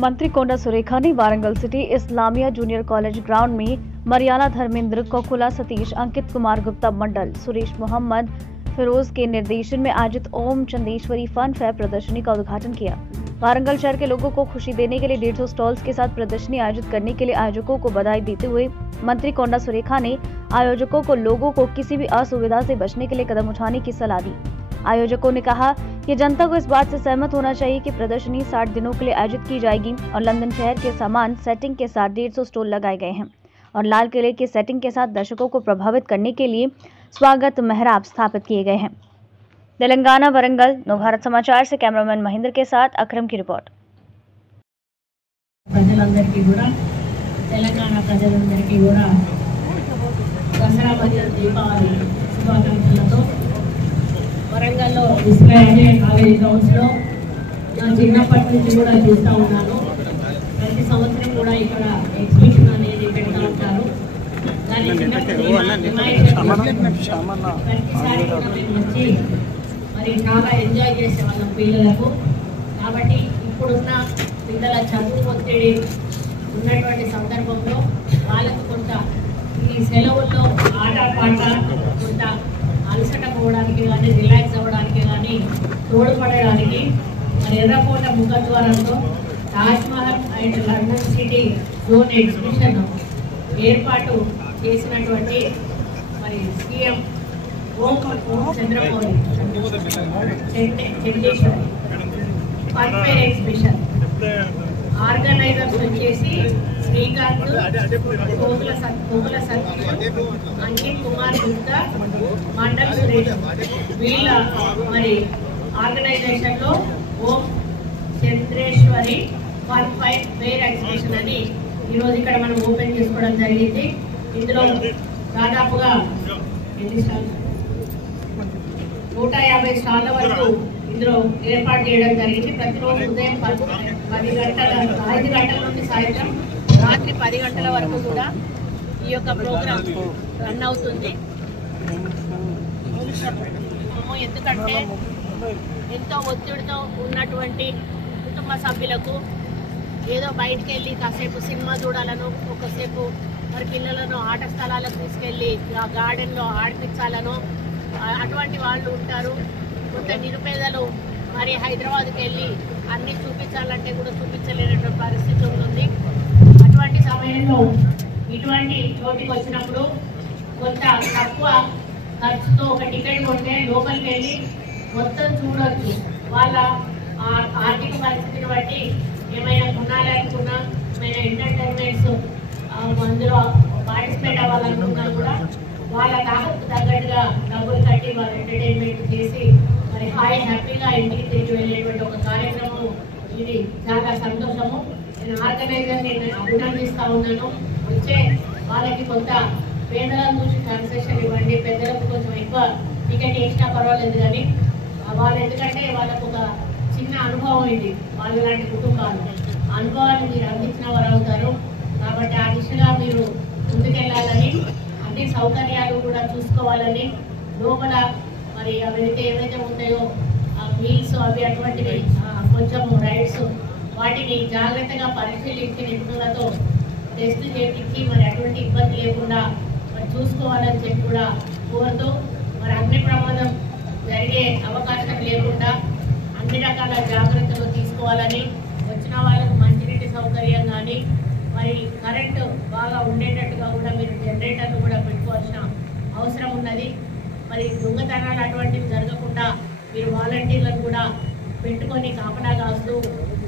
मंत्री कोंडा सुरेखा ने Warangal city Islamia junior college ground में मरियाना धर्मेंद्र, कोकुला सतीश, अंकित कुमार गुप्ता मंडल, सुरेश मोहम्मद फिरोज के निर्देशन में आयोजित ओम चंदेश्वरी फन फेयर प्रदर्शनी का उद्घाटन किया। वारंगल शहर के लोगों को खुशी देने के लिए 150 स्टॉल्स के साथ प्रदर्शनी आयोजित करने के लिए आयोजकों को बधाई देते हुए मंत्री कोंडा सुरेखा ने आयोजकों को लोगों को किसी भी असुविधा से बचने के लिए कदम उठाने की सलाह दी। आयोजकों ने कहा कि जनता को इस बात से सहमत होना चाहिए कि प्रदर्शनी 60 दिनों के लिए आयोजित की जाएगी और लंदन शहर के समान सेटिंग के साथ 150 स्टॉल लगाए गए हैं और लाल किले की सेटिंग के साथ दर्शकों को प्रभावित करने के लिए स्वागत मेहराब स्थापित किए गए हैं। तेलंगाना वरंगल नवभारत समाचार से कैमरामैन महेंद्र के साथ अकरम की रिपोर्ट। ప్రజలందరికీ కూడా తెలంగాణ ప్రజలందరికీ కూడా దసరా మరియు దీపావళి శుభాకాంక్షలతో వరంగల్లో డిస్ప్లే కాలేజ్ గ్రౌండ్స్లో నా చిన్నప్పటి నుంచి కూడా చూస్తూ ఉన్నాను। ప్రతి సంవత్సరం కూడా ఇక్కడ ఎగ్జిబిషన్ అనేది పెడతా ఉంటారు। దాని ప్రతిసారి కూడా మేము వచ్చి మరి చాలా ఎంజాయ్ చేసేవాళ్ళం పిల్లలకు। కాబట్టి ఇప్పుడున్న పిల్లల చదువు ఒత్తిడి ఉన్నటువంటి సందర్భంలో వాళ్ళకు కొంత ఈ సెలవుల్లో ఆట పాట కొంత అలసట పోవడానికి కానీ రిలాక్స్ అవ్వడానికి కానీ తోడ్పడడానికి మరి ఎర్రకోట ముఖద్వారంలో Taj Mahal and London city zone exhibition ఏర్పాటు చేసినటువంటి మరి CM Om Chandramouli Chandeshwari fun fair exhibition organisers వచ్చేసి శ్రీకాంత్, కోకుల సతీష్, అంకిత్ కుమార్ గుప్తా, మండల్ సురేష్ వీళ్ళ మరి ఆర్గనైజేషన్ లో ఓం చంద్రేశ్వరి ఫన్ ఫెయిర్ ఎగ్జిబిషన్ అని ఈరోజు ఇక్కడ మనం ఓపెన్ చేసుకోవడం జరిగింది। ఇందులో దాదాపుగా 150 స్టాళ్ల వరకు ఇందులో ఏర్పాటు చేయడం జరిగింది। ప్రతిరోజు ఉదయం 5 గంటల నుండి సాయంత్రం రాత్రి 10 గంటల వరకు కూడా ఈ యొక్క ప్రోగ్రాం రన్ అవుతుంది। ఎందుకంటే ఎంతో ఒత్తిడితో ఉన్నటువంటి కుటుంబ సభ్యులకు ఏదో బయటికి వెళ్ళి కాసేపు సినిమా చూడాలను, ఒకసేపు మరి పిల్లలను ఆట స్థలాలకు తీసుకెళ్ళి ఆ గార్డెన్లో ఆడిపించాలను అటువంటి వాళ్ళు ఉంటారు। కొంత నిరుపేదలు మరి హైదరాబాద్కి వెళ్ళి అన్ని చూపించాలంటే కూడా చూపించలేనటువంటి పరిస్థితి ఉంటుంది। అటువంటి సమయంలో ఇటువంటి చోటికి వచ్చినప్పుడు కొంత తక్కువ ఖర్చుతో ఒక టికెట్ కొంటే లోపలికి వెళ్ళి మొత్తం చూడవచ్చు। వాళ్ళ ఆర్థిక పరిస్థితిని బట్టి ఏమైనా కొనాలనుకున్నా, ఏమైనా ఎంటర్టైన్మెంట్స్ అందులో పార్టిసిపేట్ అవ్వాలనుకున్నా కూడా వాళ్ళ తాహతకు తగ్గట్టుగా డబ్బులు కట్టి వాళ్ళు ఎంటర్టైన్మెంట్ చేసి మరి హ్యాపీగా ఇంటికి తిరిగి వెళ్ళేటువంటి ఒక కార్యక్రమం ఇది। చాలా సంతోషము। నేను ఆర్గనైజర్ని అభినందిస్తూ ఉన్నాను। వచ్చే వాళ్ళకి కొంత పేదలను చూసి కన్సెషన్ ఇవ్వండి, పెద్దలకు కొంచెం ఎక్కువ టికెట్ ఇచ్చినా పర్వాలేదు కానీ వాళ్ళు ఎందుకంటే వాళ్ళకు ఒక చిన్న అనుభవం ఇది, వాళ్ళ లాంటి కుటుంబాలు అనుభవాన్ని మీరు అందించిన వారు అవుతారు। కాబట్టి ఆ దిశగా మీరు ముందుకెళ్ళాలని, అన్ని సౌకర్యాలు కూడా చూసుకోవాలని, లోపల మరి అవైతే ఏవైతే ఉంటాయో మీల్స్ అవి అటువంటివి కొంచెం రైడ్స్ వాటిని జాగ్రత్తగా పరిశీలించి నిపుణులతో టెస్ట్ చేయించి మరి అటువంటి ఇబ్బంది లేకుండా మరి చూసుకోవాలని చెప్పి కూడా కోరుతూ మరి అగ్ని ప్రమాదం జరిగే అవకాశం లేకుండా అన్ని రకాల జాగ్రత్తలు తీసుకోవాలని, వచ్చిన వాళ్ళకు మంచినీటి సౌకర్యం కానీ మరి కరెంటు బాగా ఉండేటట్టుగా కూడా మీరు జనరేటర్లు కూడా పెట్టుకోవాల్సిన అవసరం ఉన్నది। మరి దొంగతనాలు అటువంటివి జరగకుండా మీరు వాలంటీర్లను కూడా పెట్టుకొని కాపలా కాస్తూ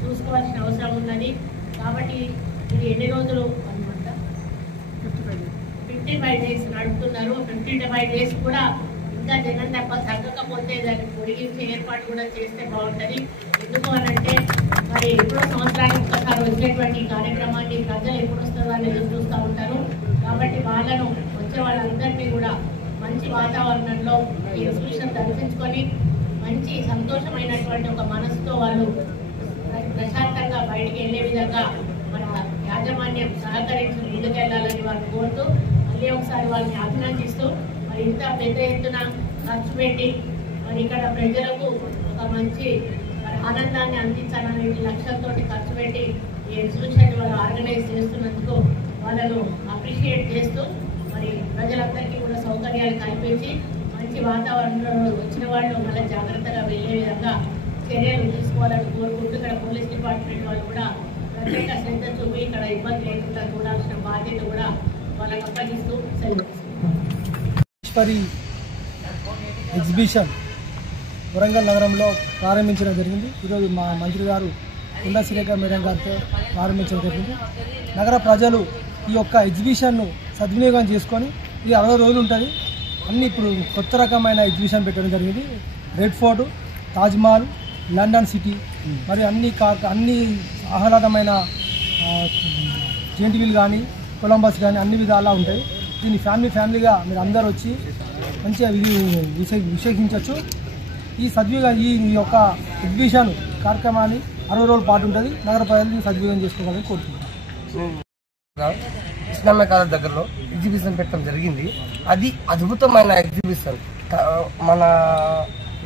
చూసుకోవాల్సిన అవసరం ఉన్నది। కాబట్టి ఇది ఎన్ని రోజులు అనమాట 55 డేస్ నడుపుతున్నారు। 55 డేస్ కూడా ఇంకా జనం తగ్గకపోతే దాన్ని పొడిగించే ఏర్పాటు కూడా చేస్తే బాగుంటుంది। ఎందుకు అనంటే మరి ఎప్పుడో సంవత్సరానికి ఒక్కసారి వచ్చేటువంటి కార్యక్రమాన్ని ప్రజలు ఎప్పుడు వస్తుందో అని ఎదురు చూస్తూ ఉంటారు। కాబట్టి వాళ్ళను వచ్చే వాళ్ళందరినీ కూడా మంచి వాతావరణంలో ఈ ఎగ్జిబిషన్ దర్శించుకొని మంచి సంతోషమైనటువంటి ఒక మనసుతో వాళ్ళు ప్రశాంతంగా బయటికి వెళ్ళే విధంగా మన యాజమాన్యం సహకరించి ముందుకెళ్లాలని వాళ్ళు కోరుతూ మళ్ళీ ఒకసారి వాళ్ళని అభినందిస్తూ మరి ఇంత పెద్ద ఎత్తున ఖర్చు పెట్టి మరి ఇక్కడ ప్రజలకు ఒక మంచి ఆనందాన్ని అందించాలనే లక్ష్యంతో ఖర్చు పెట్టి ఈ ఎగ్జిబిషన్ వాళ్ళు ఆర్గనైజ్ చేస్తున్నందుకు వాళ్ళను అప్రిషియేట్ చేస్తూ మరి ప్రజలందరికీ కూడా సౌకర్యాలు కల్పించి మంచి వాతావరణంలో వచ్చిన వాళ్ళు మళ్ళీ జాగ్రత్తగా వెళ్ళే విధంగా చర్యలు తీసుకోవాలని కోరుకుంటూ ఇక్కడ పోలీస్ డిపార్ట్మెంట్ వాళ్ళు కూడా ప్రత్యేక శ్రద్ధ చూపి ఇక్కడ ఇబ్బంది లేకుండా చూడాల్సిన బాధ్యత కూడా వాళ్ళకి అప్పగిస్తూ ఎగ్జిబిషన్ వరంగల్ నగరంలో ప్రారంభించడం జరిగింది. ఈరోజు మా మంత్రి గారు కొండా సురేఖ మేడం గారితో ప్రారంభించడం జరిగింది. నగర ప్రజలు ఈ యొక్క ఎగ్జిబిషన్ను సద్వినియోగం చేసుకొని ఇది 60 రోజులు ఉంటుంది. అన్ని ఇప్పుడు కొత్త రకమైన ఎగ్జిబిషన్ పెట్టడం జరిగింది. Red fort, Taj Mahal, London city మరియు అన్ని ఆహ్లాదమైన జెంటివిల్ కానీ కొలంబస్ కానీ అన్ని విధాలా ఉంటాయి. దీన్ని ఫ్యామిలీగా మీరు అందరూ వచ్చి మంచిగా విశ్లేషించవచ్చు. ఈ యొక్క ఎగ్జిబిషన్ కార్యక్రమాన్ని 60 రోజుల పాటు ఉంటుంది. నగర ప్రజలు సద్వినియోగం చేసుకోవాలని కోరుతున్నాను. ఇస్లామియా కాలేజ్ దగ్గరలో ఎగ్జిబిషన్ పెట్టడం జరిగింది. అది అద్భుతమైన ఎగ్జిబిషన్. మన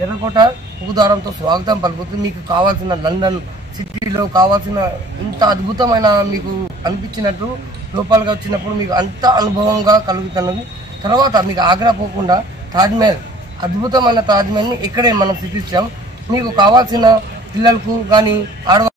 ఎర్రకోట పూదారంతో స్వాగతం పలుకుతుంది. మీకు కావాల్సిన లండన్ సిటీలో కావాల్సిన ఇంత అద్భుతమైన మీకు అనిపించినట్టు లోపలిగా వచ్చినప్పుడు మీకు అంత అనుభవంగా కలుగుతున్నది. తర్వాత మీకు ఆగ్రా పోకుండా తాజ్మహల్, అద్భుతమైన తాజ్మహల్ని ఇక్కడే మనం చూపించాం. మీకు కావాల్సిన పిల్లలకు కానీ ఆడవాళ్ళకు